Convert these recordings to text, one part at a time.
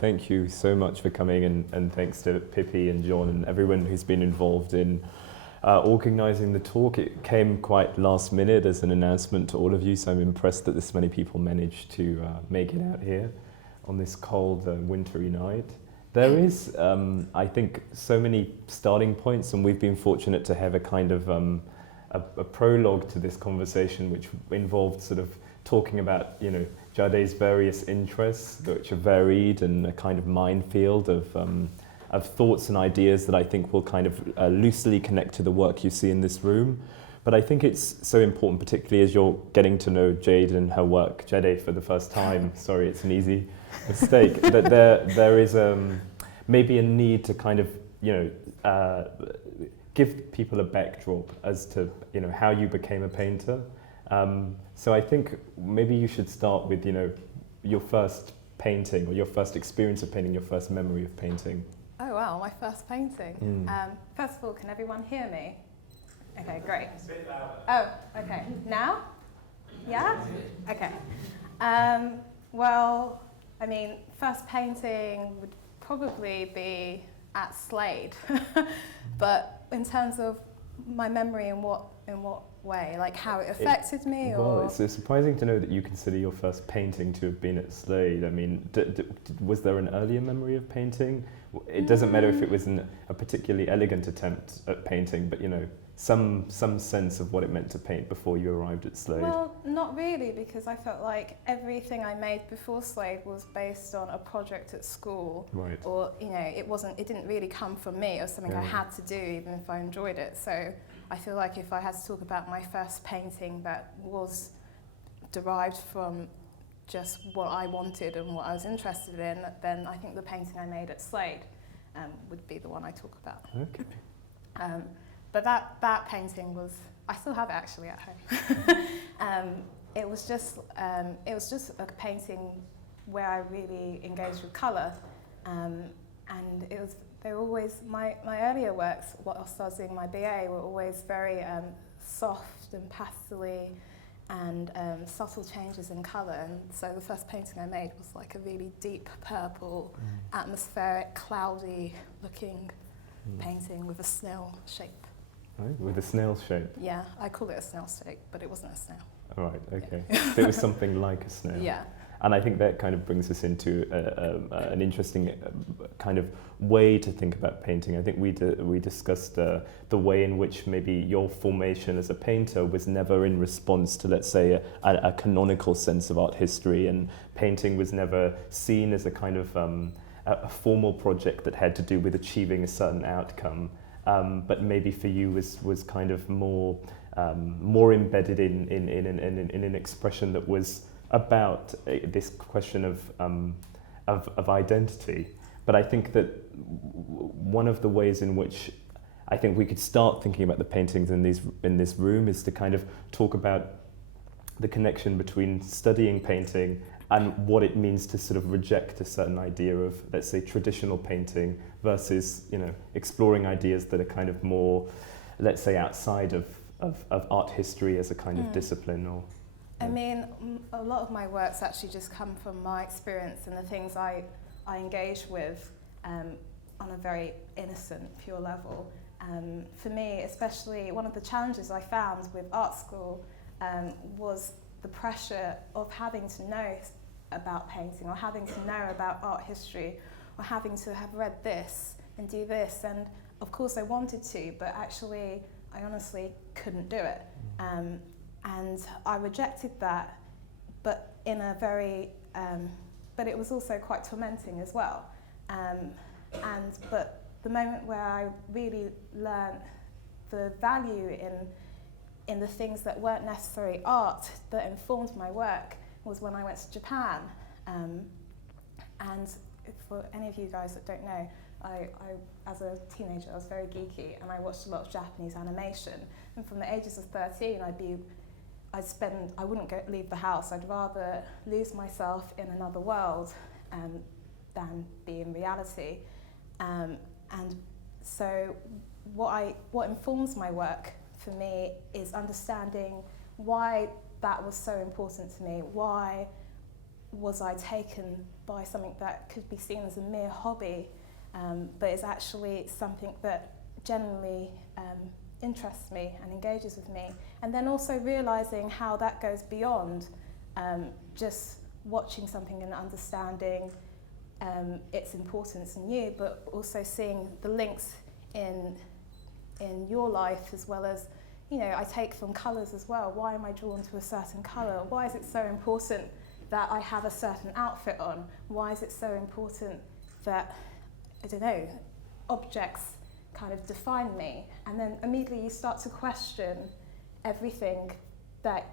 Thank you so much for coming, and thanks to Pippi and John and everyone who's been involved in organising the talk. It came quite last minute as an announcement to all of you, so I'm impressed that this many people managed to make it out here on this cold wintry night. There is, I think, so many starting points, and we've been fortunate to have a kind of a prologue to this conversation, which involved sort of talking about, Jadé's various interests, which are varied, and a kind of minefield of thoughts and ideas that I think will kind of loosely connect to the work you see in this room. But I think it's so important, particularly as you're getting to know Jade and her work, Jadé, for the first time. Sorry, it's an easy mistake. That there is maybe a need to kind of, give people a backdrop as to, how you became a painter. So I think maybe you should start with, your first painting, or your first experience of painting, your first memory of painting. Oh wow, my first painting. First of all, can everyone hear me? Okay, great. Oh, okay. Now? Yeah? Okay. Well, I mean, first painting would probably be at Slade. But in terms of my memory, in what way? Like how it affected me? Well, it's surprising to know that you consider your first painting to have been at Slade. I mean, was there an earlier memory of painting? It doesn't matter if it was a particularly elegant attempt at painting, but some sense of what it meant to paint before you arrived at Slade. Well, not really, because I felt like everything I made before Slade was based on a project at school. Right. Or, it didn't really come from me. It was something I had to do, even if I enjoyed it. So I feel like if I had to talk about my first painting that was derived from just what I wanted and what I was interested in, then I think the painting I made at Slade would be the one I talk about. Okay. But that painting was, I still have it actually at home. It was just a painting where I really engaged with colour, and they were always my earlier works, whilst I was doing my BA, were always very soft and pastel-y, and subtle changes in colour. And so the first painting I made was like a really deep purple, atmospheric, cloudy looking painting with a snail shape. Right, with a snail shape? Yeah, I call it a snail shape, but it wasn't a snail. All right, okay. So it was something like a snail. Yeah. And I think that kind of brings us into an interesting kind of way to think about painting. I think we discussed the way in which maybe your formation as a painter was never in response to, let's say, a canonical sense of art history, and painting was never seen as a kind of a formal project that had to do with achieving a certain outcome. But maybe for you was kind of more embedded in an expression that was about this question of identity. But I think that one of the ways in which I think we could start thinking about the paintings in this room is to kind of talk about the connection between studying painting and what it means to sort of reject a certain idea of, let's say, traditional painting versus, exploring ideas that are kind of more, let's say, outside of art history as a kind of discipline. Or I mean, a lot of my works actually just come from my experience and the things I engage with on a very innocent, pure level. For me, especially, one of the challenges I found with art school was the pressure of having to know about painting, or having to know about art history, or having to have read this and do this. And of course I wanted to, but actually I honestly couldn't do it. And I rejected that, but in a very, but it was also quite tormenting as well. But the moment where I really learned the value in the things that weren't necessarily art that informed my work was when I went to Japan. And for any of you guys that don't know, I as a teenager, I was very geeky, and I watched a lot of Japanese animation. And from the ages of 13, I wouldn't leave the house. I'd rather lose myself in another world than be in reality. And so what informs my work for me is understanding why that was so important to me, why was I taken by something that could be seen as a mere hobby, but is actually something that genuinely interests me and engages with me. And then also realising how that goes beyond just watching something and understanding its importance in you, but also seeing the links in your life, as well as, you know, I take from colours as well. Why am I drawn to a certain colour? Why is it so important that I have a certain outfit on? Why is it so important that, I don't know, objects kind of define me? And then immediately you start to question everything that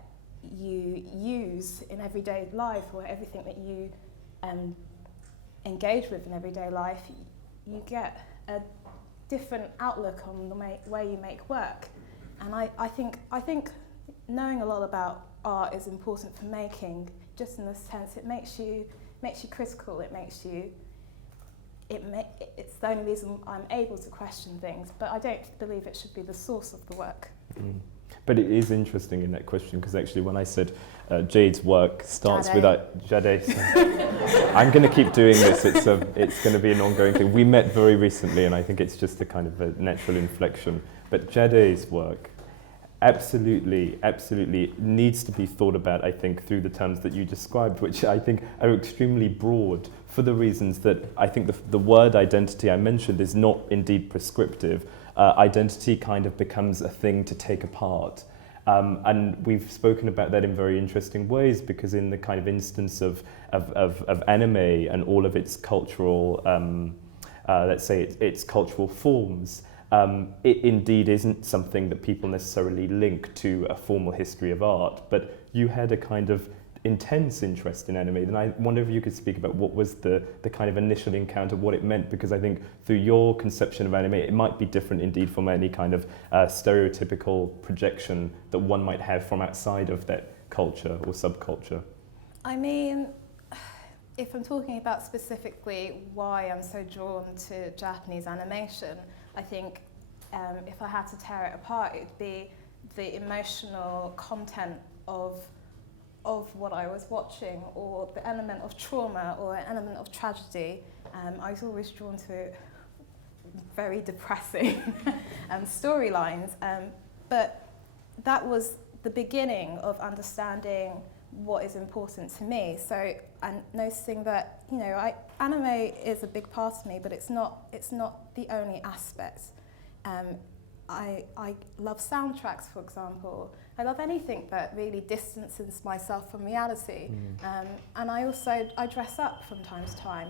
you use in everyday life, or everything that you engage with in everyday life. You get a different outlook on the way you make work. And I think knowing a lot about art is important for making, just in the sense it makes you critical. It's the only reason I'm able to question things, but I don't believe it should be the source of the work. Mm. But it is interesting in that question, because actually when I said Jade's work starts Jadé. with Jadé, I'm going to keep doing this. It's going to be an ongoing thing. We met very recently, and I think it's just a kind of a natural inflection. But Jadé's work absolutely needs to be thought about, I think, through the terms that you described, which I think are extremely broad, for the reasons that I think the word identity I mentioned is not indeed prescriptive. Identity kind of becomes a thing to take apart. And we've spoken about that in very interesting ways, because in the kind of instance of anime and all of its cultural, let's say its cultural forms, it indeed isn't something that people necessarily link to a formal history of art, but you had a kind of intense interest in anime. And I wonder if you could speak about what was the kind of initial encounter, what it meant, because I think through your conception of anime, it might be different indeed from any kind of stereotypical projection that one might have from outside of that culture or subculture. I mean, if I'm talking about specifically why I'm so drawn to Japanese animation, I think if I had to tear it apart, it would be the emotional content of what I was watching, or the element of trauma or an element of tragedy. I was always drawn to very depressing storylines, but that was the beginning of understanding what is important to me. So, and noticing that, you know, anime is a big part of me, but it's not the only aspect. I love soundtracks, for example. I love anything that really distances myself from reality. And I dress up from time to time.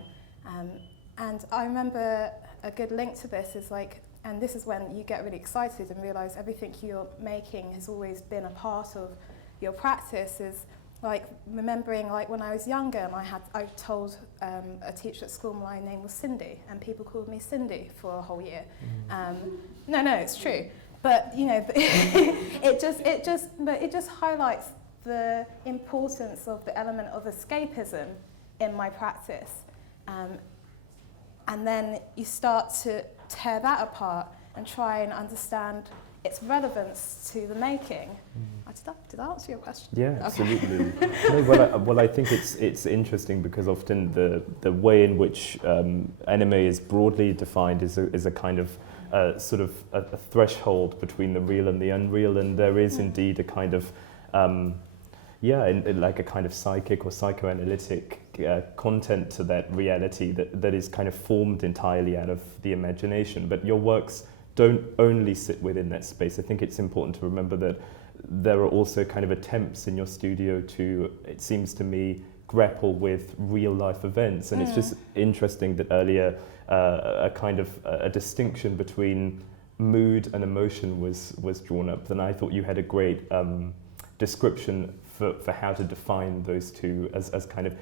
And I remember a good link to this is like, and this is when you get really excited and realise everything you're making has always been a part of your practice, is like remembering like when I was younger and I told a teacher at school my name was Cindy, and people called me Cindy for a whole year. No, it's true. But you know, it just highlights the importance of the element of escapism in my practice. And then you start to tear that apart and try and understand its relevance to the making. Did I answer your question? Yeah, absolutely. No, well, I think it's interesting, because often the way in which anime is broadly defined is a kind of sort of a threshold between the real and the unreal, and there is indeed a kind of like a kind of psychic or psychoanalytic content to that reality that is kind of formed entirely out of the imagination. But your works don't only sit within that space. I think it's important to remember that there are also kind of attempts in your studio to, it seems to me, grapple with real life events. And it's just interesting that earlier a kind of a distinction between mood and emotion was drawn up. And I thought you had a great description for how to define those two as kind of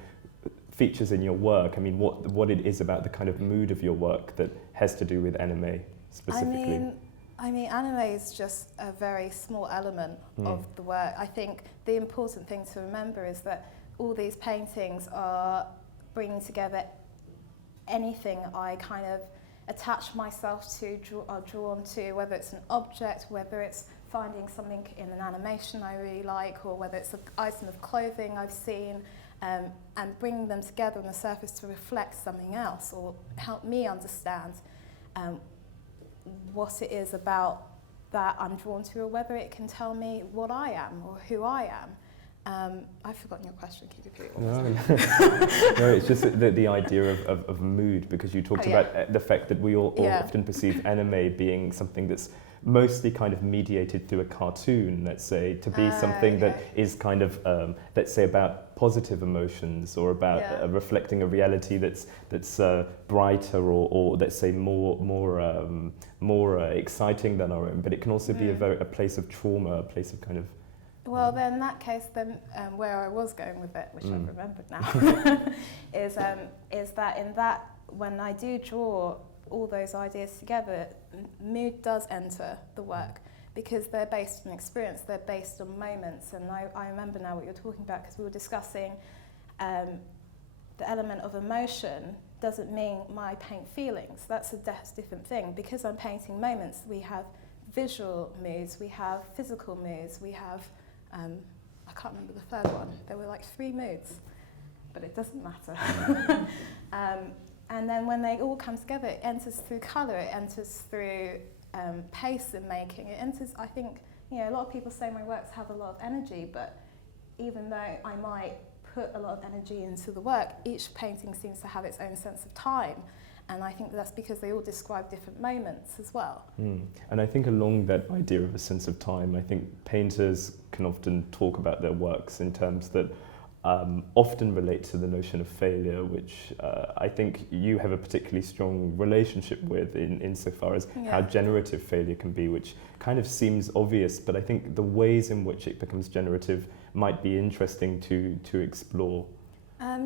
features in your work. I mean, what it is about the kind of mood of your work that has to do with anime specifically. I mean, anime is just a very small element of the work. I think the important thing to remember is that all these paintings are bringing together anything I kind of attach myself to, are drawn to, whether it's an object, whether it's finding something in an animation I really like, or whether it's an item of clothing I've seen, and bringing them together on the surface to reflect something else, or help me understand what it is about that I'm drawn to, or whether it can tell me what I am or who I am. I've forgotten your question. Can you repeat it? No, it's just the idea of mood, because you talked about the fact that we all often perceive anime being something that's mostly kind of mediated through a cartoon, let's say, to be something that is kind of, let's say, about positive emotions, or about reflecting a reality that's brighter, or let's say more exciting than our own. But it can also be a place of trauma, a place of kind of. Well, then in that case, then where I was going with it, which I've remembered now, is that in that, when I do draw all those ideas together, mood does enter the work, because they're based on experience, they're based on moments. And I remember now what you're talking about, because we were discussing the element of emotion doesn't mean I paint feelings. That's a different thing. Because I'm painting moments, we have visual moods, we have physical moods, we have, I can't remember the third one. There were like 3 moods, but it doesn't matter. And then when they all come together, it enters through colour, it enters through pace in making. It enters, I think, a lot of people say my works have a lot of energy, but even though I might put a lot of energy into the work, each painting seems to have its own sense of time. And I think that's because they all describe different moments as well. And I think along that idea of a sense of time, I think painters can often talk about their works in terms that often relate to the notion of failure, which I think you have a particularly strong relationship with insofar as how generative failure can be, which kind of seems obvious, but I think the ways in which it becomes generative might be interesting to explore. I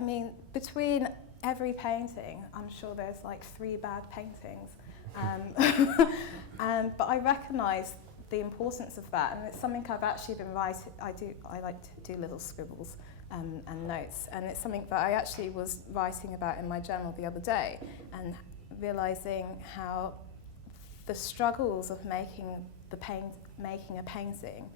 mean, between every painting, I'm sure there's like 3 bad paintings. But I recognise the importance of that, and it's something I've actually been writing. I like to do little scribbles and notes, and it's something that I actually was writing about in my journal the other day, and realising how the struggles of making a painting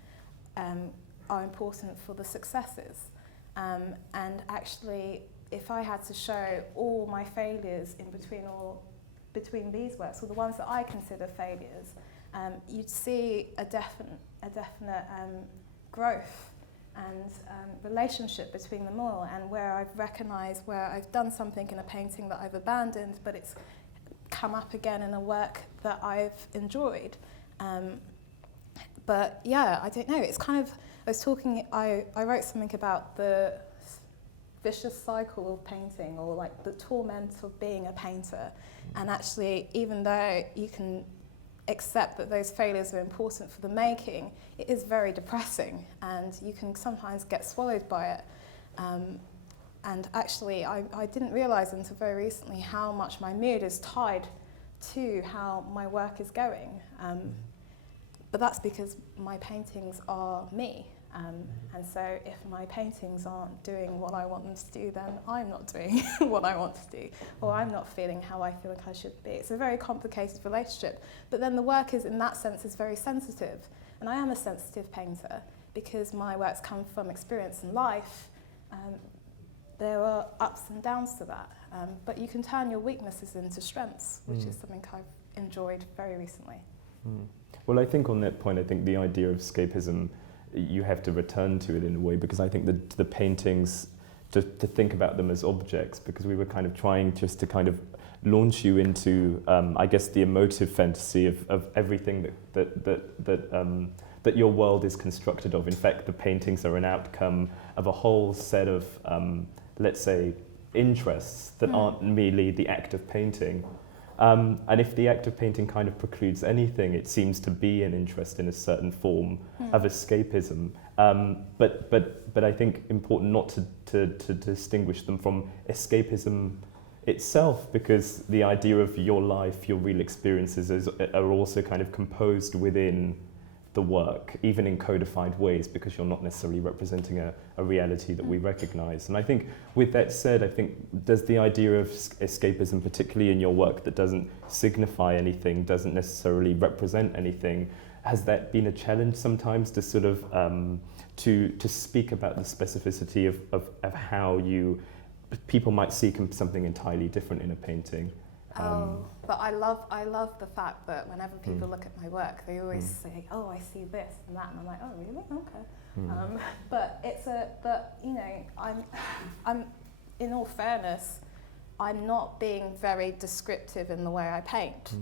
are important for the successes. And actually, if I had to show all my failures in between these works, or the ones that I consider failures, you'd see a definite growth and relationship between them all, and where I've recognised where I've done something in a painting that I've abandoned, but it's come up again in a work that I've enjoyed. But yeah, I don't know, it's kind of, I wrote something about the vicious cycle of painting, or like the torment of being a painter. And actually, even though you can accept that those failures are important for the making, it is very depressing, and you can sometimes get swallowed by it. And actually, I didn't realise until very recently how much my mood is tied to how my work is going. But that's because my paintings are me. And so if my paintings aren't doing what I want them to do, then I'm not doing what I want to do, or I'm not feeling how I feel like I should be. It's a very complicated relationship. But then the work is, in that sense, is very sensitive. And I am a sensitive painter because my works come from experience in life. There are ups and downs to that. But you can turn your weaknesses into strengths, which is something I've enjoyed very recently. Well, I think on that point, I think the idea of escapism, you have to return to it in a way, because I think the paintings, to think about them as objects, because we were kind of trying just to kind of launch you into, I guess, the emotive fantasy of everything that your world is constructed of. In fact, the paintings are an outcome of a whole set of, let's say, interests that aren't merely the act of painting. And if the act of painting kind of precludes anything, it seems to be an interest in a certain form of escapism. But I think important not to distinguish them from escapism itself, because the idea of your life, your real experiences are also kind of composed within the work, even in codified ways, because you're not necessarily representing a reality that we recognize. And I think with that said, I think does the idea of escapism, particularly in your work that doesn't signify anything, doesn't necessarily represent anything, has that been a challenge sometimes to sort of to speak about the specificity of how people might see something entirely different in a painting? But I love the fact that whenever people look at my work, they always say, "Oh, I see this and that," and I'm like, "Oh, really? Okay." But you know, I'm in all fairness, I'm not being very descriptive in the way I paint,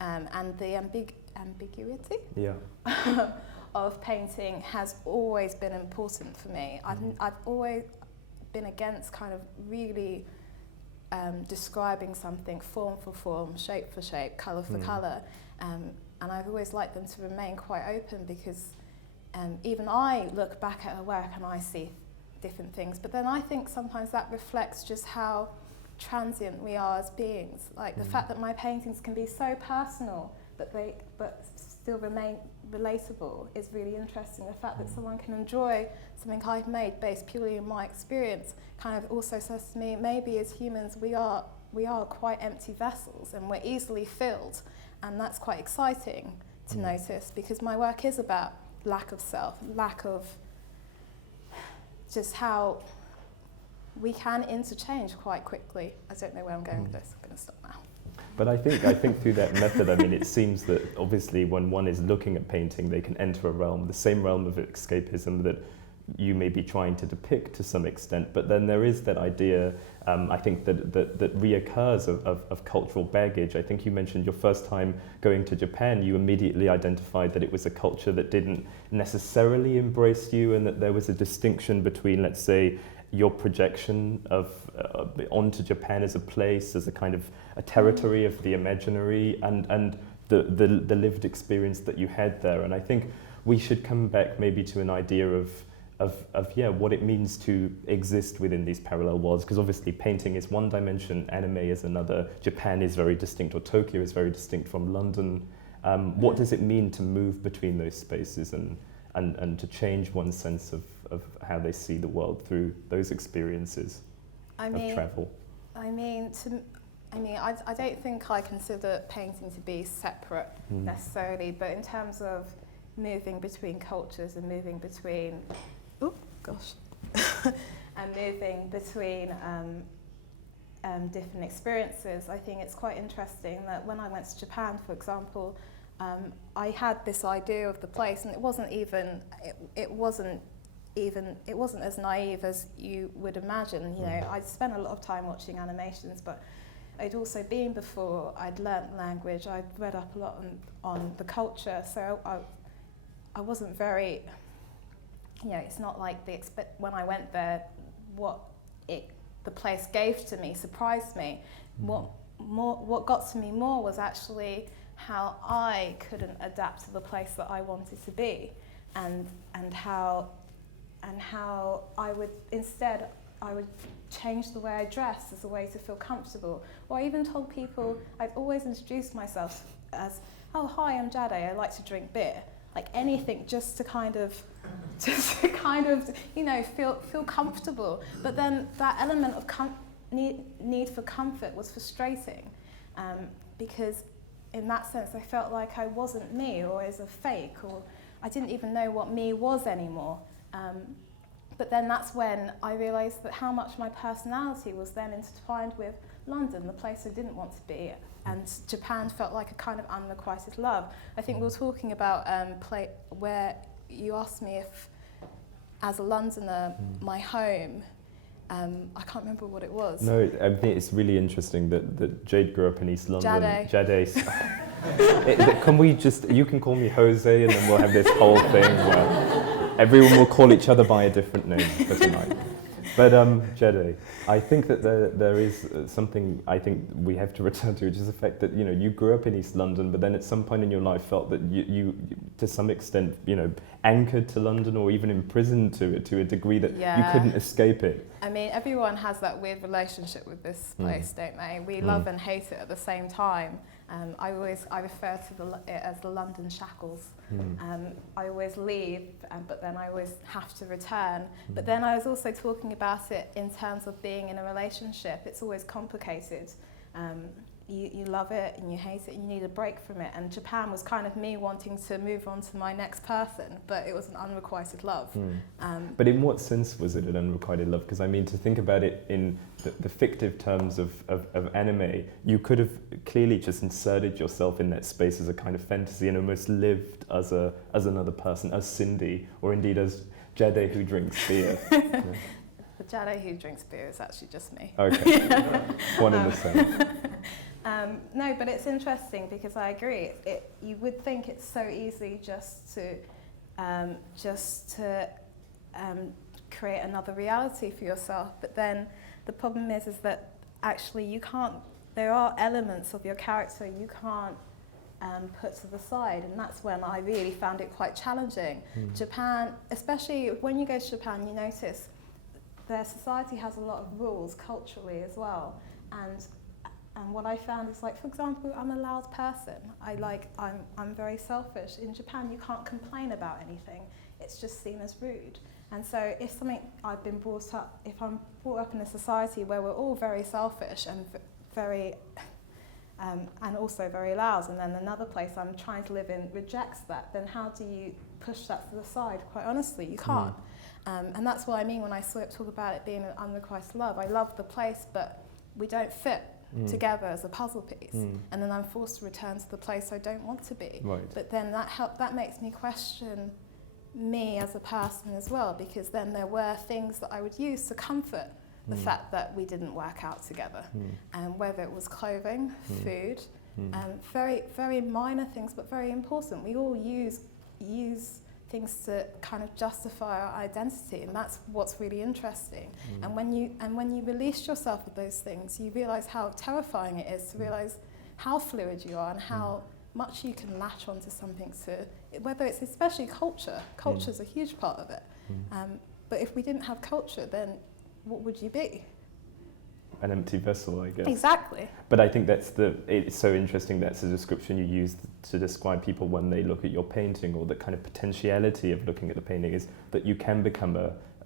and the ambiguity of painting has always been important for me. I've always been against kind of really describing something form for form, shape for shape, colour for colour, and I've always liked them to remain quite open, because even I look back at her work and I see different things, but then I think sometimes that reflects just how transient we are as beings. Like the fact that my paintings can be so personal but still remain relatable is really interesting. The fact that someone can enjoy something I've made based purely on my experience kind of also says to me, maybe as humans we are quite empty vessels and we're easily filled, and that's quite exciting to notice, because my work is about lack of self, lack of just how we can interchange quite quickly. I don't know where I'm going with this, I'm going to stop now. But I think through that method, I mean, it seems that obviously when one is looking at painting, they can enter a realm, the same realm of escapism that you may be trying to depict to some extent. But then there is that idea, I think, that reoccurs of cultural baggage. I think you mentioned your first time going to Japan, you immediately identified that it was a culture that didn't necessarily embrace you, and that there was a distinction between, let's say, your projection of onto Japan as a place, as a kind of a territory of the imaginary, and the lived experience that you had there. And I think we should come back maybe to an idea of what it means to exist within these parallel worlds, because obviously painting is one dimension, anime is another, Japan is very distinct, or Tokyo is very distinct from London. What does it mean to move between those spaces and to change one's sense of how they see the world through those experiences of travel? I don't think I consider painting to be separate necessarily, but in terms of moving between cultures and moving between, and moving between different experiences, I think it's quite interesting that when I went to Japan, for example, I had this idea of the place, and it wasn't as naive as you would imagine. You know, I'd spent a lot of time watching animations, but I'd also been before, I'd learnt language, I'd read up a lot on the culture, so I wasn't very, you know, it's not like when I went there, the place gave to me surprised me. What got to me more was actually how I couldn't adapt to the place that I wanted to be, and how I would change the way I dressed as a way to feel comfortable. Or I even told people, I'd always introduced myself as, "Oh, hi, I'm Jadé, I like to drink beer." Like anything just to kind of you know, feel comfortable. But then that element of need for comfort was frustrating, because in that sense I felt like I wasn't me, or as a fake, or I didn't even know what me was anymore. But then that's when I realised that how much my personality was then intertwined with London, the place I didn't want to be, and Japan felt like a kind of unrequited love. I think we were talking about where you asked me if, as a Londoner, my home, I can't remember what it was. No, I think it's really interesting that Jade grew up in East London. Jadé. Can we just, you can call me Jose, and then we'll have this whole thing where everyone will call each other by a different name for tonight. But Jadé, I think that there is something I think we have to return to, which is the fact that, you know, you grew up in East London, but then at some point in your life felt that you to some extent, you know, anchored to London, or even imprisoned to it to a degree that you couldn't escape it. I mean, everyone has that weird relationship with this place, don't they? We love and hate it at the same time. I refer to it as the London shackles. I always leave, but then I always have to return. But then I was also talking about it in terms of being in a relationship. It's always complicated you love it and you hate it and you need a break from it. And Japan was kind of me wanting to move on to my next person, but it was an unrequited love. But in what sense was it an unrequited love? Because I mean, to think about it in the fictive terms of anime, you could have clearly just inserted yourself in that space as a kind of fantasy and almost lived as another person, as Cindy, or indeed as Jadé who drinks beer. Yeah. The Jadé who drinks beer is actually just me. Okay, one and the same. No, but it's interesting because I agree. You would think it's so easy just to create another reality for yourself, but then the problem is that actually you can't. There are elements of your character you can't put to the side, and that's when I really found it quite challenging. Japan, especially when you go to Japan, you notice their society has a lot of rules culturally as well, and what I found is, like, for example, I'm a loud person. I'm very selfish. In Japan, you can't complain about anything. It's just seen as rude. And so if I'm brought up in a society where we're all very selfish and very, and also very loud, and then another place I'm trying to live in rejects that, then how do you push that to the side? Quite honestly, you can't. And that's what I mean when I talk about it being an unrequited love. I love the place, but we don't fit together as a puzzle piece, and then I'm forced to return to the place I don't want to be. Right. But then that makes me question me as a person as well, because then there were things that I would use to comfort the fact that we didn't work out together, and whether it was clothing, food, very, very minor things, but very important. We all use things to kind of justify our identity, and that's what's really interesting. And when you release yourself of those things, you realise how terrifying it is to realise how fluid you are and how much you can latch onto something, whether it's especially culture. Culture's a huge part of it. But if we didn't have culture, then what would you be? An empty vessel, I guess. Exactly. But I think it's so interesting that's a description you use to describe people when they look at your painting, or the kind of potentiality of looking at the painting is that you can become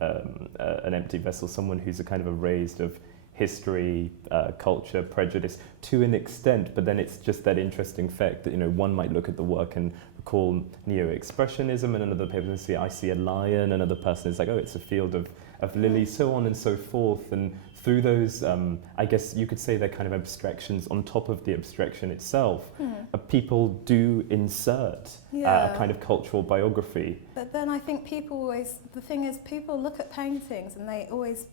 an empty vessel, someone who's a kind of erased of history, culture, prejudice to an extent, but then it's just that interesting fact that, one might look at the work and recall neo-expressionism, and another person will say, I see a lion, another person is like, oh, it's a field of lilies, so on and so forth. And through those, I guess you could say they're kind of abstractions on top of the abstraction itself. People do insert a kind of cultural biography. But then I think people look at paintings and they always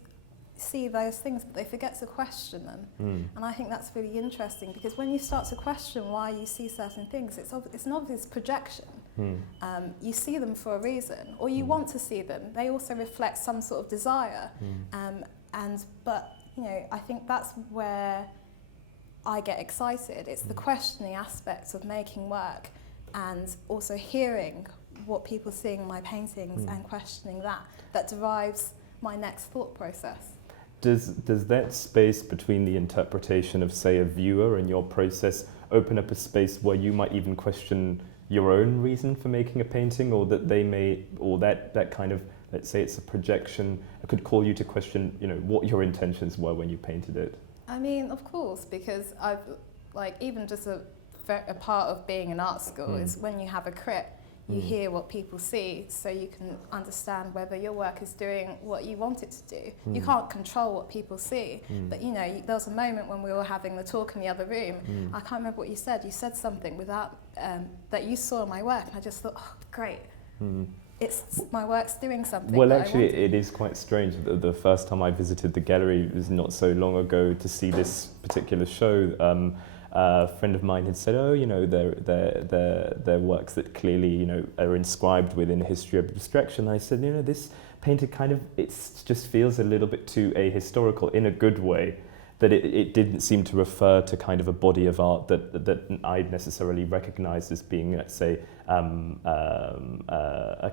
see those things, but they forget to question them. And I think that's really interesting, because when you start to question why you see certain things, it's an obvious projection. You see them for a reason, or you want to see them. They also reflect some sort of desire. But I think that's where I get excited. It's the questioning aspect of making work, and also hearing what people are seeing in my paintings and questioning that derives my next thought process. Does that space between the interpretation of, say, a viewer and your process open up a space where you might even question your own reason for making a painting, or that they may, or that kind of, let's say it's a projection, it could call you to question, what your intentions were when you painted it? I mean, of course, because I've, even just a part of being in art school is when you have a crit, you hear what people see, so you can understand whether your work is doing what you want it to do. You can't control what people see, but there was a moment when we were having the talk in the other room, I can't remember what you said something without, that you saw my work, and I just thought, oh, great. It's my work's doing something. Well, actually, it is quite strange. The first time I visited the gallery was not so long ago to see this particular show. A friend of mine had said, oh, they're works that clearly, are inscribed within a history of abstraction. I said, this painting it just feels a little bit too ahistorical in a good way, that it didn't seem to refer to kind of a body of art that I'd necessarily recognized as being, let's say, a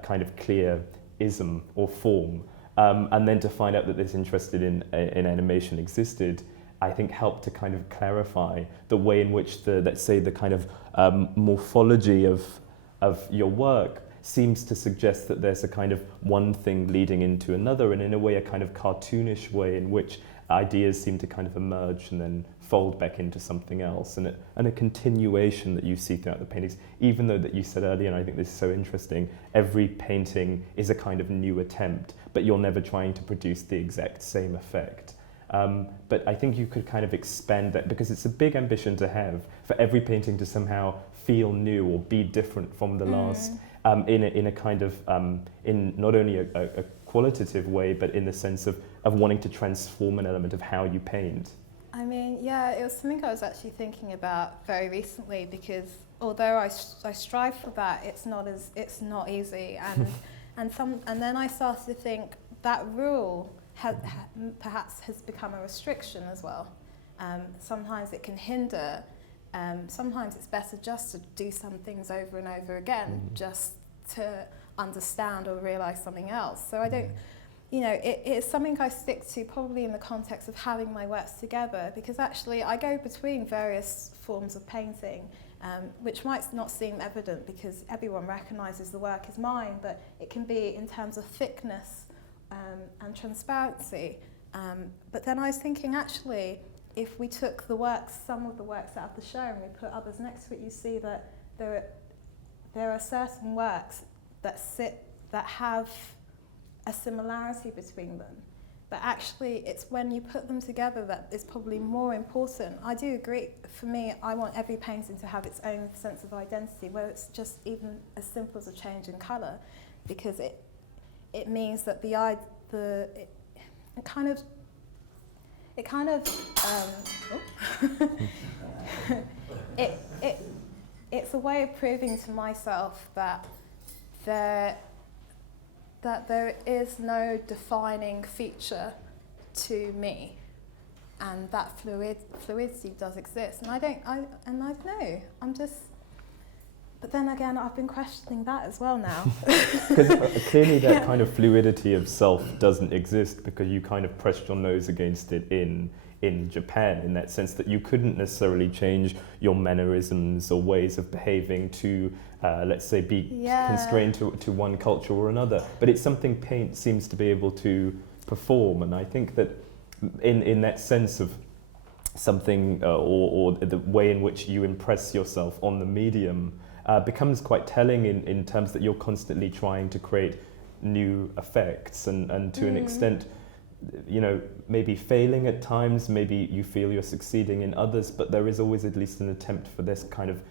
kind of clear ism or form. And then to find out that this interest in animation existed, I think helped to kind of clarify the way in which let's say the kind of morphology of your work seems to suggest that there's a kind of one thing leading into another, and in a way a kind of cartoonish way in which ideas seem to kind of emerge and then fold back into something else, and a continuation that you see throughout the paintings, even though that you said earlier, and I think this is so interesting, every painting is a kind of new attempt, but you're never trying to produce the exact same effect. But I think you could kind of expand that, because it's a big ambition to have for every painting to somehow feel new or be different from the last, in a kind of, in not only a qualitative way, but in the sense of wanting to transform an element of how you paint. I mean, yeah, it was something I was actually thinking about very recently, because although I strive for that, it's not easy, and then I started to think that rule perhaps has become a restriction as well. Sometimes it can hinder. Sometimes it's better just to do some things over and over again, just to understand or realise something else. So I don't, it's something I stick to probably in the context of having my works together, because actually I go between various forms of painting, which might not seem evident because everyone recognises the work is mine, but it can be in terms of thickness and transparency. But then I was thinking, actually, if we took some of the works out of the show and we put others next to it, you see that there are certain works that have a similarity between them. But actually, it's when you put them together that is probably more important. I do agree. For me, I want every painting to have its own sense of identity, whether it's just even as simple as a change in colour, because it means that it's a way of proving to myself that there is no defining feature to me, and that fluidity does exist. And I don't know. But then again, I've been questioning that as well now. Because clearly that kind of fluidity of self doesn't exist, because you kind of pressed your nose against it in Japan, in that sense that you couldn't necessarily change your mannerisms or ways of behaving to, let's say, be constrained to one culture or another. But it's something paint seems to be able to perform, and I think that in that sense of something, or the way in which you impress yourself on the medium, becomes quite telling in terms that you're constantly trying to create new effects, and to an extent, maybe failing at times, maybe you feel you're succeeding in others, but there is always at least an attempt for this kind of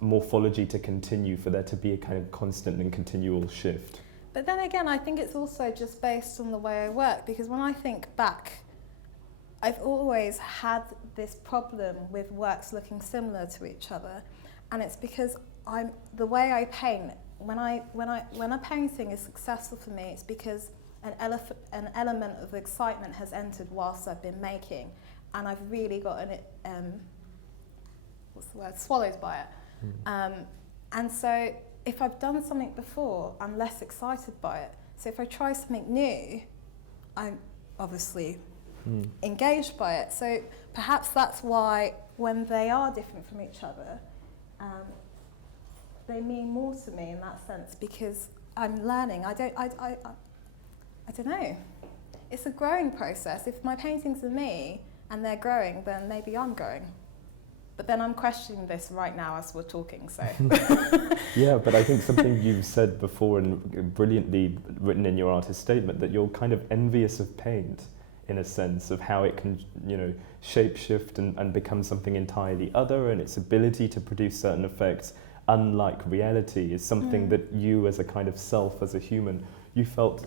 morphology to continue, for there to be a kind of constant and continual shift. But then again, I think it's also just based on the way I work, because when I think back, I've always had this problem with works looking similar to each other, and it's because the way I paint, when a painting is successful for me, it's because an element of excitement has entered whilst I've been making, and I've really gotten it, swallowed by it. And so if I've done something before, I'm less excited by it. So if I try something new, I'm obviously engaged by it. So perhaps that's why when they are different from each other, they mean more to me in that sense, because I'm learning. I don't know. It's a growing process. If my paintings are me and they're growing, then maybe I'm growing. But then I'm questioning this right now as we're talking, so. Yeah, but I think something you've said before and brilliantly written in your artist statement, that you're kind of envious of paint in a sense of how it can, shape shift and become something entirely other, and its ability to produce certain effects unlike reality is something that you as a kind of self, as a human, you felt,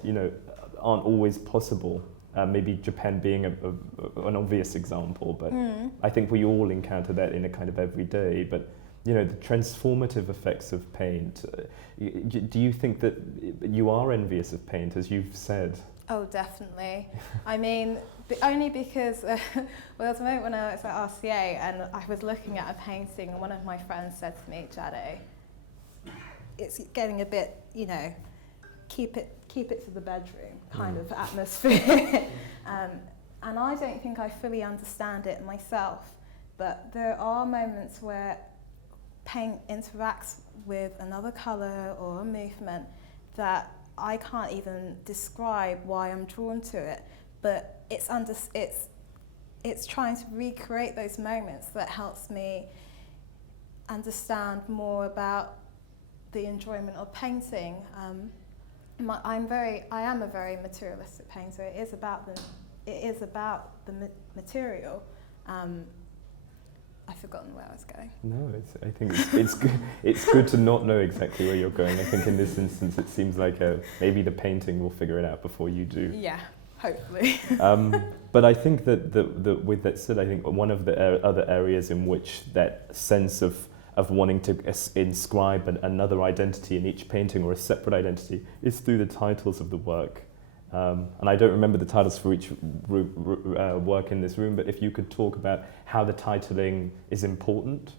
aren't always possible. Maybe Japan being an obvious example, but I think we all encounter that in a kind of everyday. But the transformative effects of paint. Do you think that you are envious of paint, as you've said? Oh, definitely. I mean, only because there was a moment when I was at RCA and I was looking at a painting, and one of my friends said to me, "Jadé, it's getting a bit, keep it to the bedroom kind of atmosphere." And I don't think I fully understand it myself, but there are moments where paint interacts with another colour or a movement that I can't even describe why I'm drawn to it, but it's trying to recreate those moments that helps me understand more about the enjoyment of painting. I am a very materialistic painter. It is about the material. I've forgotten where I was going. No, I think it's good. It's good to not know exactly where you're going. I think in this instance, it seems like maybe the painting will figure it out before you do. Yeah, hopefully. But I think that with that said, I think one of the other areas in which that sense of wanting to inscribe another identity in each painting or a separate identity is through the titles of the work. And I don't remember the titles for each work in this room, but if you could talk about how the titling is important.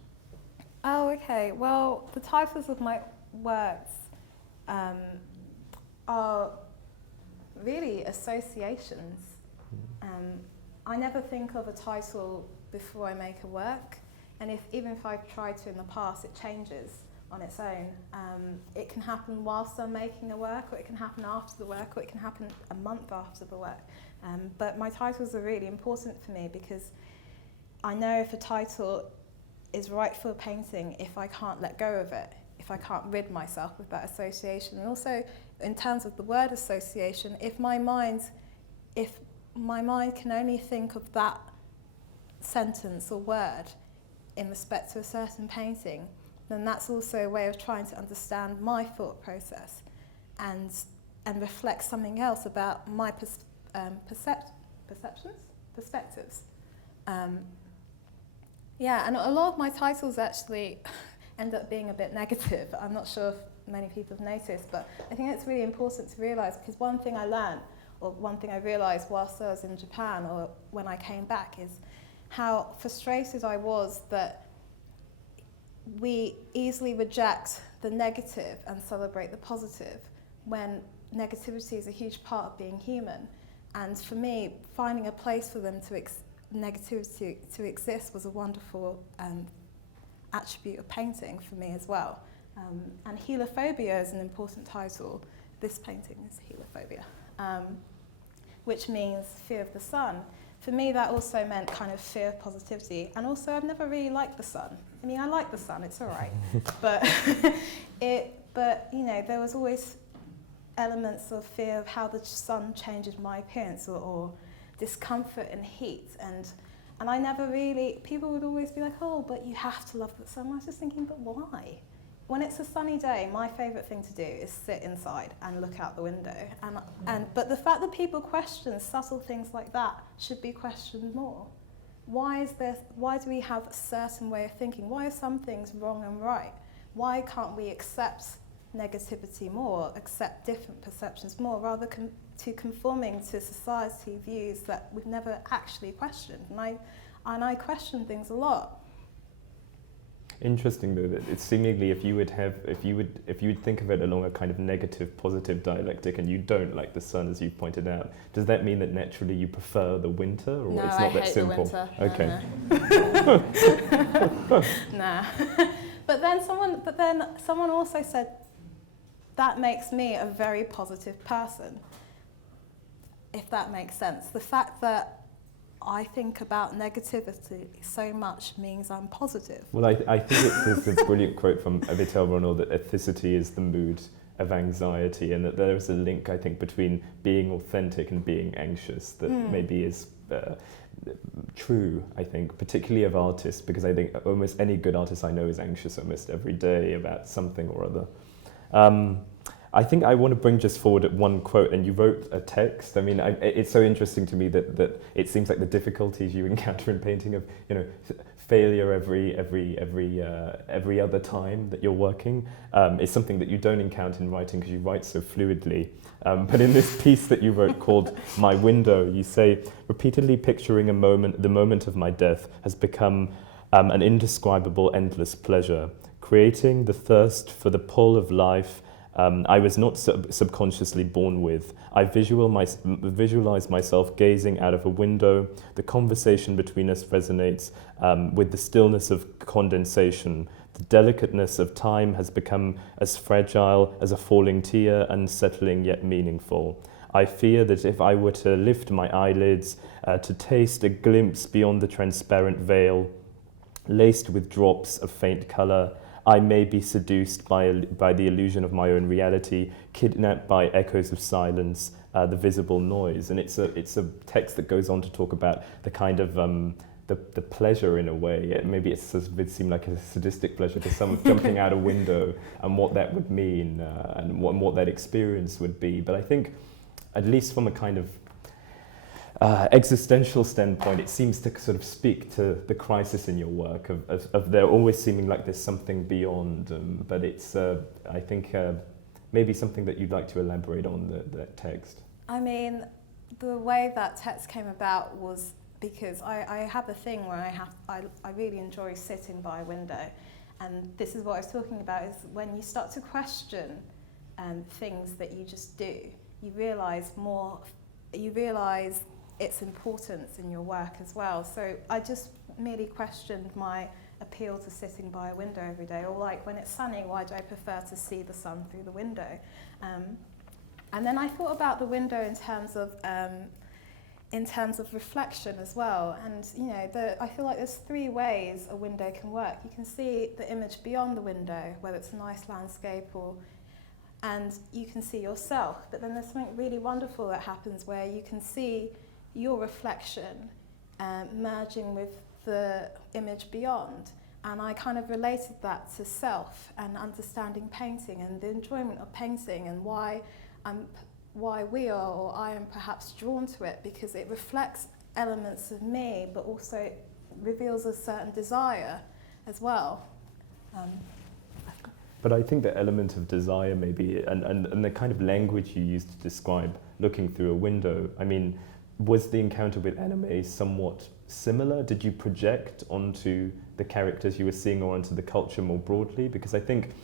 Oh, okay. Well, the titles of my works are really associations. I never think of a title before I make a work, and even if I've tried to in the past, it changes on its own. It can happen whilst I'm making a work, or it can happen after the work, or it can happen a month after the work. But my titles are really important for me because I know if a title is right for a painting if I can't let go of it, if I can't rid myself of that association. And also, in terms of the word association, if my mind can only think of that sentence or word in respect to a certain painting, then that's also a way of trying to understand my thought process and reflect something else about my perspectives. Yeah, and a lot of my titles actually end up being a bit negative. I'm not sure if many people have noticed, but I think it's really important to realise, because one thing I learned, or one thing I realised whilst I was in Japan or when I came back, is how frustrated I was that we easily reject the negative and celebrate the positive when negativity is a huge part of being human. And for me, finding a place for them negativity to exist was a wonderful attribute of painting for me as well. And helophobia is an important title. This painting is helophobia, which means fear of the sun. For me, that also meant kind of fear of positivity. And also, I've never really liked the sun. I mean, I like the sun, it's all right. But there was always elements of fear of how the sun changes my appearance, or discomfort and heat. And I never really, people would always be like, oh, but you have to love the sun. I was just thinking, but why? When it's a sunny day, my favourite thing to do is sit inside and look out the window. But the fact that people question subtle things like that should be questioned more. Why do we have a certain way of thinking? Why are some things wrong and right? Why can't we accept negativity more, accept different perceptions more, rather to conforming to society views that we've never actually questioned? And I question things a lot. Interesting though that it's seemingly if you would think of it along a kind of negative positive dialectic, and you don't like the sun as you pointed out, does that mean that naturally you prefer the winter, or no, it's not I that hate simple? The winter. Okay. Nah. But then someone also said that makes me a very positive person, if that makes sense. The fact that I think about negativity so much means I'm positive. Well, I think it's a brilliant quote from Vital Ronald that ethnicity is the mood of anxiety, and that there is a link, I think, between being authentic and being anxious that maybe is true, I think, particularly of artists, because I think almost any good artist I know is anxious almost every day about something or other. I think I want to bring just forward one quote, and you wrote a text. I mean, it's so interesting to me that it seems like the difficulties you encounter in painting of, failure every other time that you're working is something that you don't encounter in writing, because you write so fluidly. But in this piece that you wrote called My Window, you say, repeatedly picturing the moment of my death has become an indescribable, endless pleasure, creating the thirst for the pull of life I was not subconsciously born with. I visualize myself gazing out of a window. The conversation between us resonates with the stillness of condensation. The delicateness of time has become as fragile as a falling tear, unsettling yet meaningful. I fear that if I were to lift my eyelids, to taste a glimpse beyond the transparent veil, laced with drops of faint colour, I may be seduced by the illusion of my own reality, kidnapped by echoes of silence, the visible noise. And it's a text that goes on to talk about the kind of the pleasure in a way. Maybe it would seem like a sadistic pleasure to some, jumping out a window, and what that would mean, and what that experience would be. But I think, at least from a kind of existential standpoint, it seems to sort of speak to the crisis in your work of there always seeming like there's something beyond. But it's, I think, maybe something that you'd like to elaborate on, that text. I mean, the way that text came about was because I have a thing where I really enjoy sitting by a window, and this is what I was talking about, is when you start to question things that you just do, you realise its importance in your work as well. So I just merely questioned my appeal to sitting by a window every day, or like when it's sunny, why do I prefer to see the sun through the window? And then I thought about the window in terms of reflection as well. And you know, I feel like there's three ways a window can work. You can see the image beyond the window, whether it's a nice landscape and you can see yourself. But then there's something really wonderful that happens where you can see your reflection merging with the image beyond. And I kind of related that to self and understanding painting and the enjoyment of painting, and why we are, or I am perhaps drawn to it, because it reflects elements of me, but also reveals a certain desire as well. But I think the element of desire maybe, and the kind of language you use to describe looking through a window, I mean, was the encounter with anime somewhat similar? Did you project onto the characters you were seeing, or onto the culture more broadly? Because I think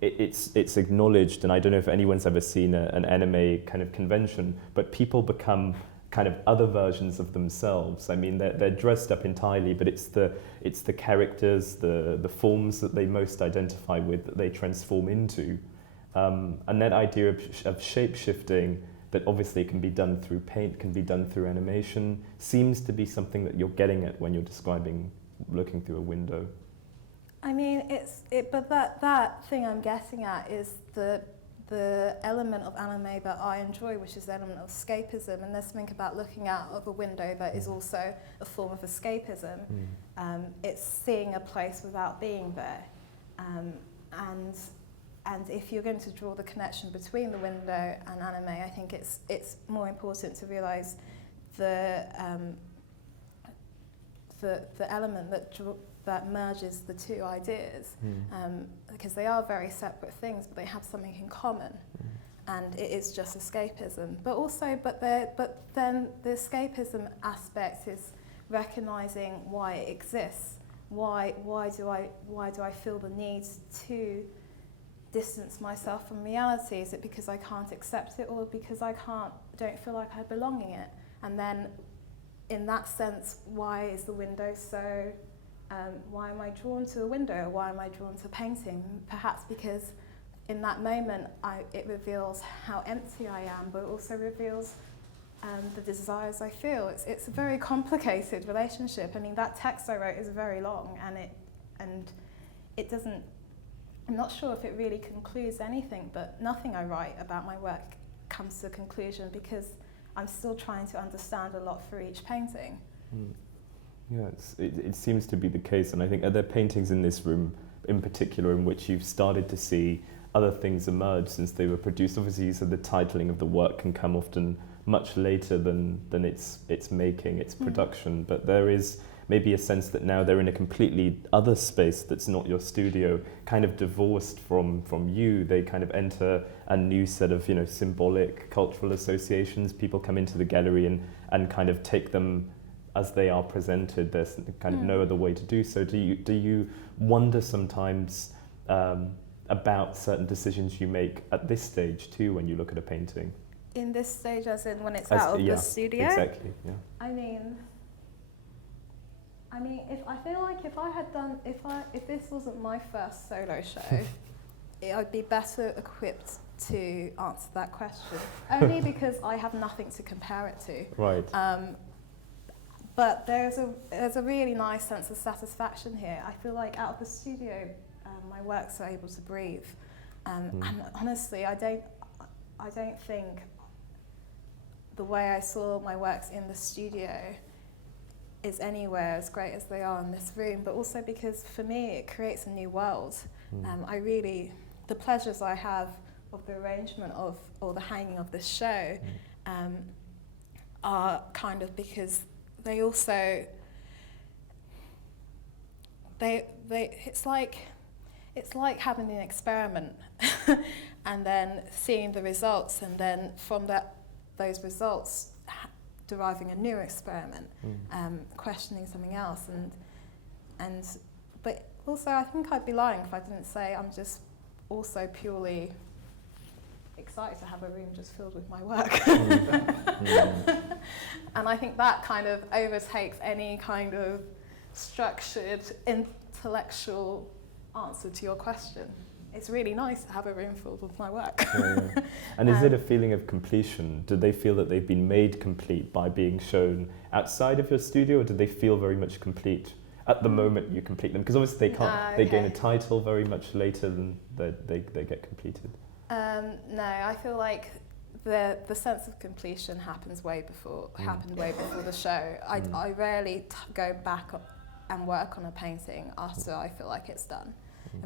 it's acknowledged, and I don't know if anyone's ever seen an anime kind of convention, but people become kind of other versions of themselves. I mean, they're dressed up entirely, but it's the characters, the forms that they most identify with, that they transform into. And that idea of shape-shifting, that obviously can be done through paint, can be done through animation, seems to be something that you're getting at when you're describing looking through a window. I mean, but that thing I'm getting at is the element of anime that I enjoy, which is the element of escapism. And there's something about looking out of a window that is also a form of escapism. It's seeing a place without being there. And if you're going to draw the connection between the window and anime, I think it's more important to realise the element that merges the two ideas, because they are very separate things, but they have something in common, and it is just escapism. But then the escapism aspect is recognising why it exists. Why do I feel the need to distance myself from reality? Is it because I can't accept it, or because I don't feel like I belong in it? And then, in that sense, why is the window so? Why am I drawn to a window? Why am I drawn to painting? Perhaps because in that moment it reveals how empty I am, but it also reveals the desires I feel. It's a very complicated relationship. I mean, that text I wrote is very long, and it doesn't. I'm not sure if it really concludes anything, but nothing I write about my work comes to a conclusion, because I'm still trying to understand a lot for each painting. Yeah, it seems to be the case, and I think, are there paintings in this room in particular in which you've started to see other things emerge since they were produced? Obviously, you said the titling of the work can come often much later than its making, its production, but there is maybe a sense that now they're in a completely other space that's not your studio, kind of divorced from you. They kind of enter a new set of, symbolic cultural associations. People come into the gallery and kind of take them as they are presented. There's kind of no other way to do so. Do you wonder sometimes about certain decisions you make at this stage too when you look at a painting? In this stage, as in when it's out of the studio? Exactly, yeah. I mean, I feel like if this wasn't my first solo show, I'd be better equipped to answer that question, only because I have nothing to compare it to. Right. But there's a really nice sense of satisfaction here. I feel like out of the studio, my works are able to breathe. And honestly, I don't think the way I saw my works in the studio is anywhere as great as they are in this room, but also because for me it creates a new world. The pleasures I have of the arrangement of or the hanging of this show are kind of because they also it's like having an experiment and then seeing the results, and then from those results deriving a new experiment, questioning something else, but also I think I'd be lying if I didn't say I'm just also purely excited to have a room just filled with my work. And I think that kind of overtakes any kind of structured intellectual answer to your question. It's really nice to have a room filled with my work. And is it a feeling of completion? Do they feel that they've been made complete by being shown outside of your studio, or do they feel very much complete at the moment you complete them? Because obviously they can't. They gain a title very much later than they get completed. No, I feel like the sense of completion happened way before the show. I rarely go back and work on a painting after I feel like it's done,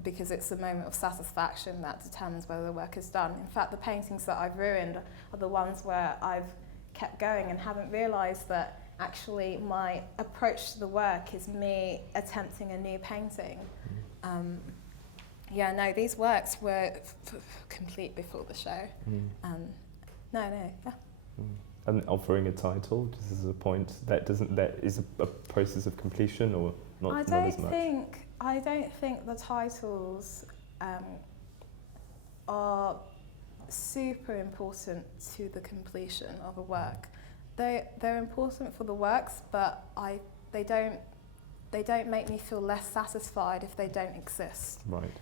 because it's a moment of satisfaction that determines whether the work is done. In fact, the paintings that I've ruined are the ones where I've kept going and haven't realised that actually my approach to the work is me attempting a new painting. These works were complete before the show. And offering a title, just as a point, that is a process of completion, or not as much? I don't think the titles are super important to the completion of a work. They're important for the works, but they don't make me feel less satisfied if they don't exist. Right.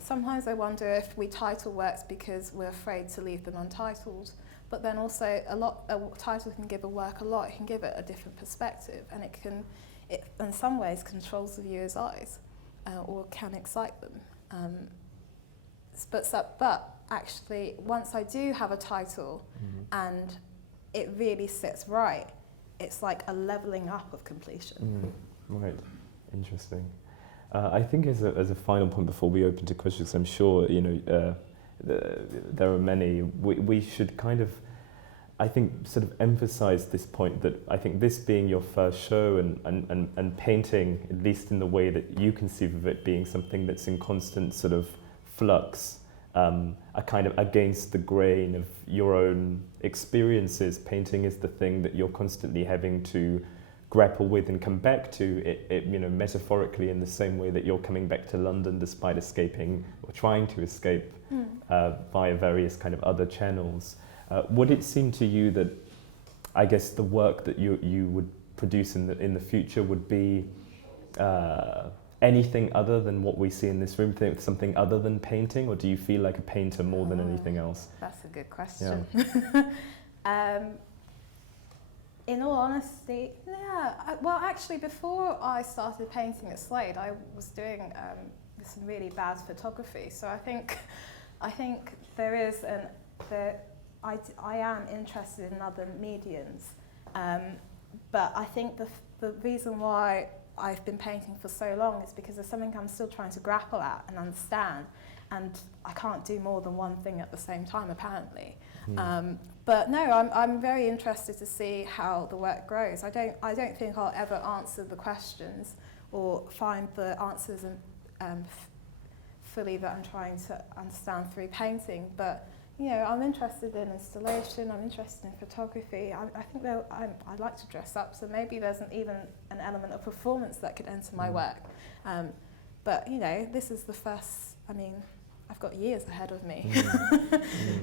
Sometimes I wonder if we title works because we're afraid to leave them untitled, but then also a title can give a work a lot. It can give it a different perspective, and it in some ways controls the viewer's eyes, or can excite them. But actually, once I do have a title and it really sits right, it's like a leveling up of completion. Right, interesting. I think as a final point before we open to questions, I'm sure there are many. We should kind of, I think, sort of emphasize this point that I think this being your first show and painting, at least in the way that you conceive of it, being something that's in constant sort of flux, a kind of against the grain of your own experiences. Painting is the thing that you're constantly having to grapple with and come back to it, metaphorically, in the same way that you're coming back to London despite escaping or trying to escape via various kind of other channels. Would it seem to you that, I guess, the work that you would produce in the future would be anything other than what we see in this room, something other than painting, or do you feel like a painter more than anything else? That's a good question. In all honesty, well, actually, before I started painting at Slade, I was doing some really bad photography. So I think there is I am interested in other mediums, but I think the reason why I've been painting for so long is because there's something I'm still trying to grapple at and understand, and I can't do more than one thing at the same time, apparently. But no, I'm very interested to see how the work grows. I don't think I'll ever answer the questions or find the answers fully that I'm trying to understand through painting. But I'm interested in installation. I'm interested in photography. I think I'd like to dress up, so maybe there's even an element of performance that could enter my work. But this is the first. I've got years ahead of me,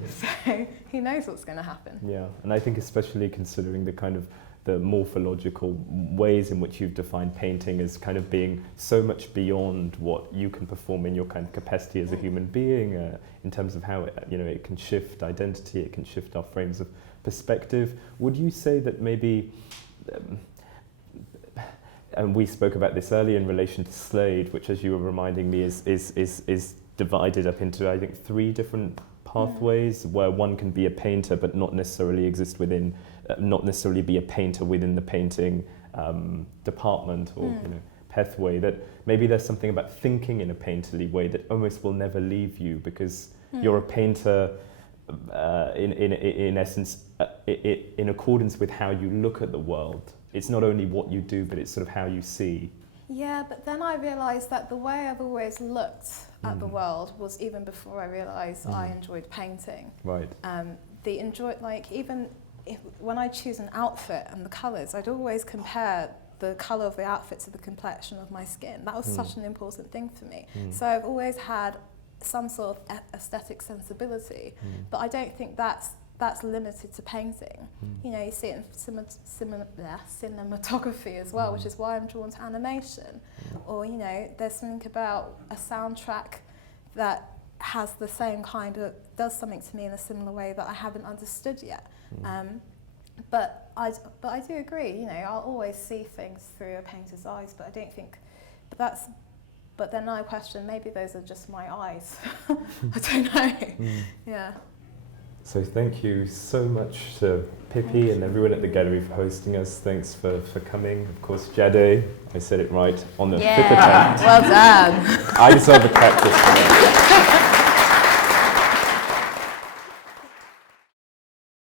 so who knows what's going to happen. Yeah, and I think especially considering the kind of the morphological ways in which you've defined painting as kind of being so much beyond what you can perform in your kind of capacity as a human being, in terms of how it can shift identity, it can shift our frames of perspective. Would you say that maybe, and we spoke about this earlier in relation to Slade, which, as you were reminding me, is divided up into, I think, 3 different pathways, where one can be a painter but not necessarily exist within, not necessarily be a painter within the painting department or pathway. That maybe there's something about thinking in a painterly way that almost will never leave you, because you're a painter in essence, in accordance with how you look at the world. It's not only what you do, but it's sort of how you see. Yeah, but then I realised that the way I've always looked at the world was even before I realised I enjoyed painting. Right. Even when I choose an outfit and the colours, I'd always compare the colour of the outfit to the complexion of my skin. That was such an important thing for me. So I've always had some sort of aesthetic sensibility, but I don't think that's limited to painting. You see it in cinematography as well, which is why I'm drawn to animation. Or, there's something about a soundtrack that has the same does something to me in a similar way that I haven't understood yet. But I do agree, I'll always see things through a painter's eyes, but I don't think, but then I question, maybe those are just my eyes. I don't know. Yeah. So thank you so much to Pippi and everyone at the gallery for hosting us. Thanks for coming. Of course, Jadé, I said it right on the 5th attempt. Well done. I deserve a practice for that.